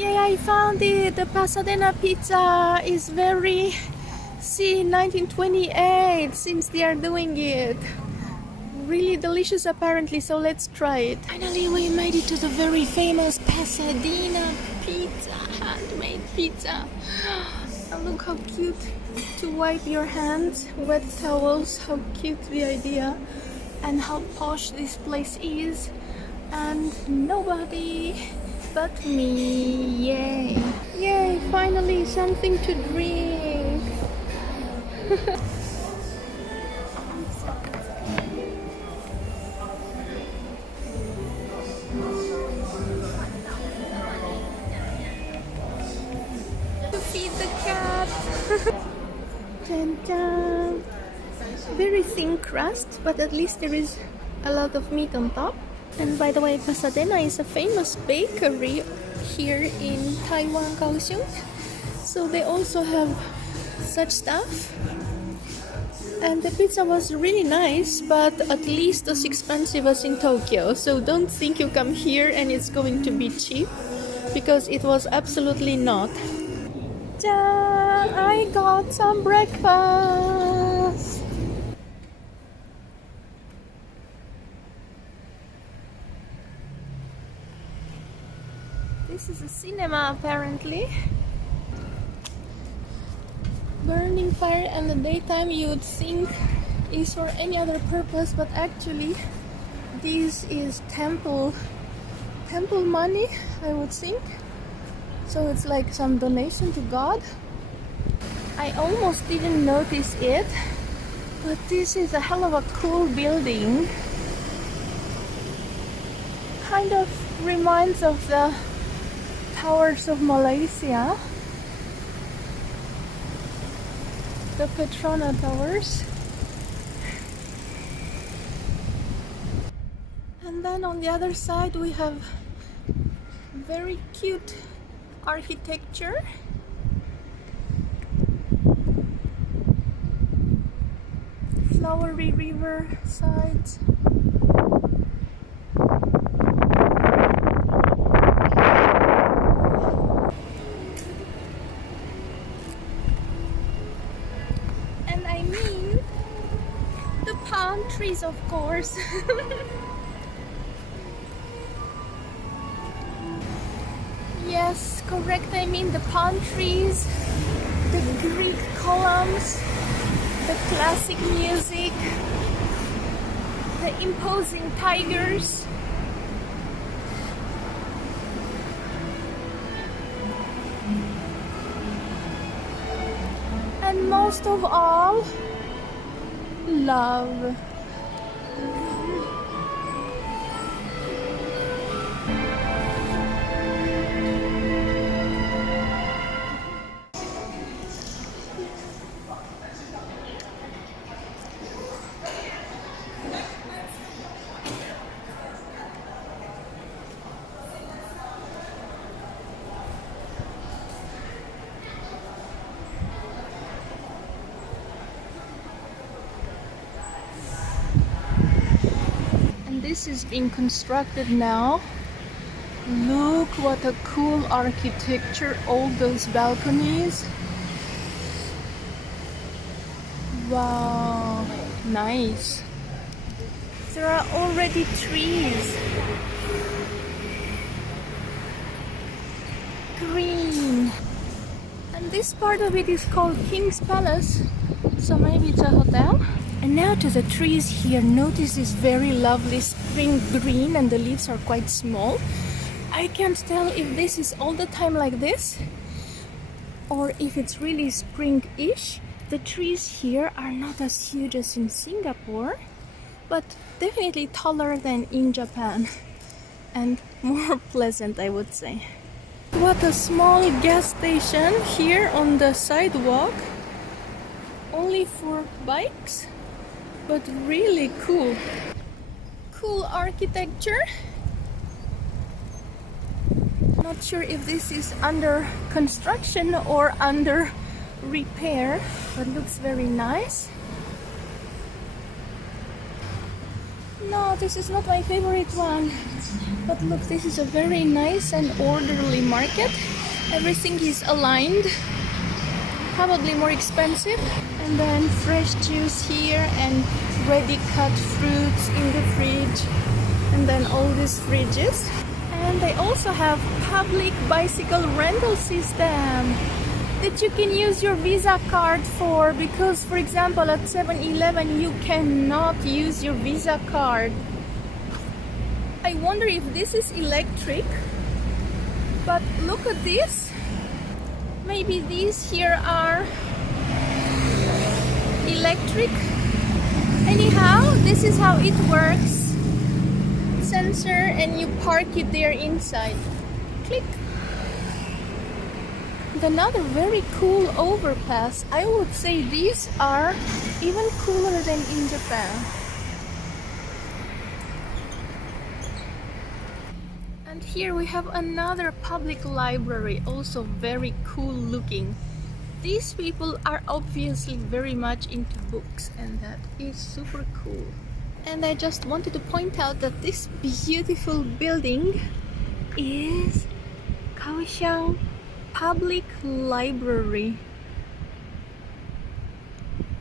Yay, I found it! The Pasadena pizza is very... See, 1928 since they are doing it. Really delicious apparently, so let's try it. Finally we made it to the very famous Pasadena pizza, handmade pizza. And look how cute to wipe your hands, wet towels, how cute the idea, and how posh this place is. And nobody but me. Yay! Yay! Finally something to drink. To feed the cat. Dun, dun. Very thin crust, but at least there is a lot of meat on top. And by the way, Pasadena is a famous bakery here in Taiwan, Kaohsiung. So they also have such stuff. And the pizza was really nice, but at least as expensive as in Tokyo. So don't think you come here and it's going to be cheap, because it was absolutely not. Ta-da! I got some breakfast! This is a cinema apparently. Burning fire in the daytime you would think is for any other purpose, but actually this is temple money, I would think. So it's like some donation to God. I almost didn't notice it, but this is a hell of a cool building. Kind of reminds of the towers of Malaysia, the Petrona Towers. And then on the other side we have very cute architecture. Flowery river sides. And I mean the palm trees, of course. Yes, correct. I mean the palm trees, the Greek columns, the classic music, the imposing tigers. And most of all, love. This is being constructed now. Look what a cool architecture, all those balconies. Wow, nice. There are already trees. Green. And this part of it is called King's Palace, so maybe it's a hotel. And now to the trees here. Notice this very lovely spring green, and the leaves are quite small. I can't tell if this is all the time like this or if it's really spring-ish. The trees here are not as huge as in Singapore, but definitely taller than in Japan and more pleasant, I would say. What a small gas station here on the sidewalk, only for bikes. But really cool. Cool architecture. Not sure if this is under construction or under repair, but looks very nice. no, this is not my favorite one. But look, this is a very nice and orderly market. Everything is aligned. Probably more expensive. And then fresh juice here and ready cut fruits in the fridge. And then all these fridges. And they also have public bicycle rental system that you can use your Visa card for, because for example at 7-Eleven you cannot use your Visa card. I wonder if this is electric, but look at this. Maybe these here are electric. Anyhow, this is how it works. Sensor and you park it there inside. Click. And another very cool overpass. I would say these are even cooler than in Japan. And here we have another public library, also very cool looking. These people are obviously very much into books, and that is super cool. And I just wanted to point out that this beautiful building is Kaohsiung Public Library.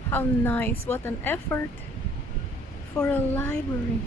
How nice, what an effort for a library.